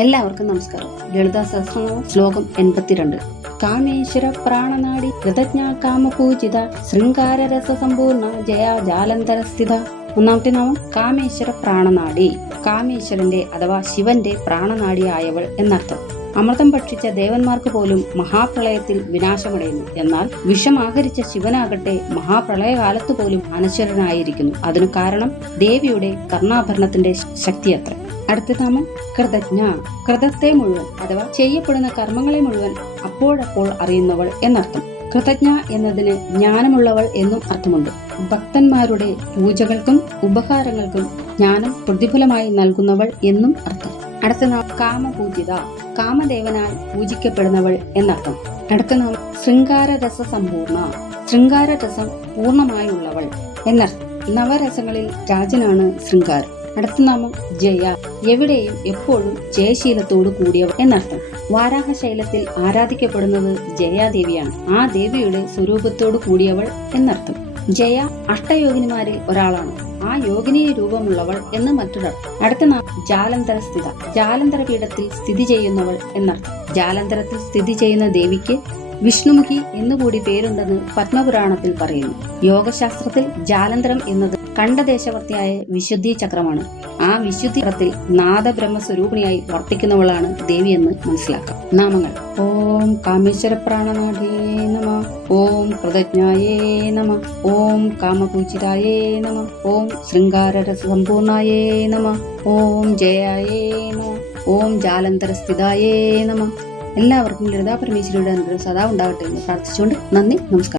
എല്ലാവർക്കും നമസ്കാരം. ലളിതാ സഹസ്രനാമം ശ്ലോകം എൺപത്തിരണ്ട്. കാമേശ്വര പ്രാണനാടി കൃതജ്ഞ കാമപൂജിത ശൃംഗാര രസസമ്പൂർണ ജയ ജാലന്തര സ്ഥിത ഒന്നാമത്തെ നാമം കാമേശ്വര പ്രാണനാടി. കാമേശ്വരന്റെ അഥവാ ശിവന്റെ പ്രാണനാടിയായവൾ എന്നർത്ഥം. അമൃതം ഭക്ഷിച്ച ദേവന്മാർക്ക് പോലും മഹാപ്രളയത്തിൽ വിനാശമടയുന്നു. എന്നാൽ വിഷമാഹരിച്ച ശിവനാകട്ടെ മഹാപ്രളയകാലത്ത് പോലും അനശ്വരനായിരിക്കുന്നു. അതിനു കാരണം ദേവിയുടെ കർണാഭരണത്തിന്റെ ശക്തിയത്ര. അടുത്ത നാമം കൃതജ്ഞ. കൃതത്തെ മുഴുവൻ അഥവാ ചെയ്യപ്പെടുന്ന കർമ്മങ്ങളെ മുഴുവൻ അപ്പോഴപ്പോൾ അറിയുന്നവൾ എന്നർത്ഥം. കൃതജ്ഞ എന്നതിന് ജ്ഞാനമുള്ളവൾ എന്നും അർത്ഥമുണ്ട്. ഭക്തന്മാരുടെ പൂജകൾക്കും ഉപഹാരങ്ങൾക്കും ജ്ഞാനം പ്രതിഫലമായി നൽകുന്നവൾ എന്നും അർത്ഥം. അടുത്ത നാം കാമപൂജിത. കാമദേവനാൽ പൂജിക്കപ്പെടുന്നവൾ എന്നർത്ഥം. അടുത്ത നാം ശൃംഗാര രസ സമ്പൂർണ ശൃംഗാര രസം പൂർണമായുള്ളവൾ എന്നർത്ഥം. നവരസങ്ങളിൽ രാജനാണ് ശൃംഗാരം അടുത്ത നാമം ജയ എവിടെയും എപ്പോഴും ജയശീലത്തോട് കൂടിയവർ എന്നർത്ഥം. വാരാഹ ശൈലത്തിൽ ആരാധിക്കപ്പെടുന്നത് ജയാദേവിയാണ്. ആ ദേവിയുടെ സ്വരൂപത്തോട് കൂടിയവൾ എന്നർത്ഥം. ജയ അഷ്ടയോഗിനിമാരിൽ ഒരാളാണ്. ആ യോഗിനി രൂപമുള്ളവൾ എന്ന് മറ്റൊരർത്ഥം അടുത്ത നാം ജാലന്തര സ്ഥിത ജാലന്തര പീഠത്തിൽ സ്ഥിതി ചെയ്യുന്നവൾ എന്നർത്ഥം. ജാലന്തരത്തിൽ സ്ഥിതി ചെയ്യുന്ന ദേവിക്ക് വിഷ്ണുമുഖി എന്നുകൂടി പേരുണ്ടെന്ന് പത്മപുരാണത്തിൽ പറയുന്നു. യോഗശാസ്ത്രത്തിൽ ജാലന്തരം എന്നത് കണ്ഠദേശവർത്തിയായ വിശുദ്ധി ചക്രമാണ്. ആ വിശുദ്ധി ചക്രത്തിൽ നാദബ്രഹ്മ സ്വരൂപിണിയായി വർത്തിക്കുന്നവളാണ് ദേവി എന്ന് മനസ്സിലാക്കാം. നാമങ്ങൾ. ഓം കാമേശ്വര പ്രാണനാഥേ നമ. ഓം കൃതജ്ഞായേ നമ. ഓം കാമപൂജിതായേ നമ. ഓം ശൃംഗാരരസ സമ്പൂർണായേ നമ. ഓം ജയായേ നമ. ഓം ജാലന്തരസ്ഥിതായേ നമ. എല്ലാവർക്കും ലളിതാ പരമേശ്വരിയുടെ അനുഗ്രഹം സദാ ഉണ്ടാകട്ടെ എന്ന് പ്രാർത്ഥിച്ചുകൊണ്ട് നന്ദി നമസ്കാരം.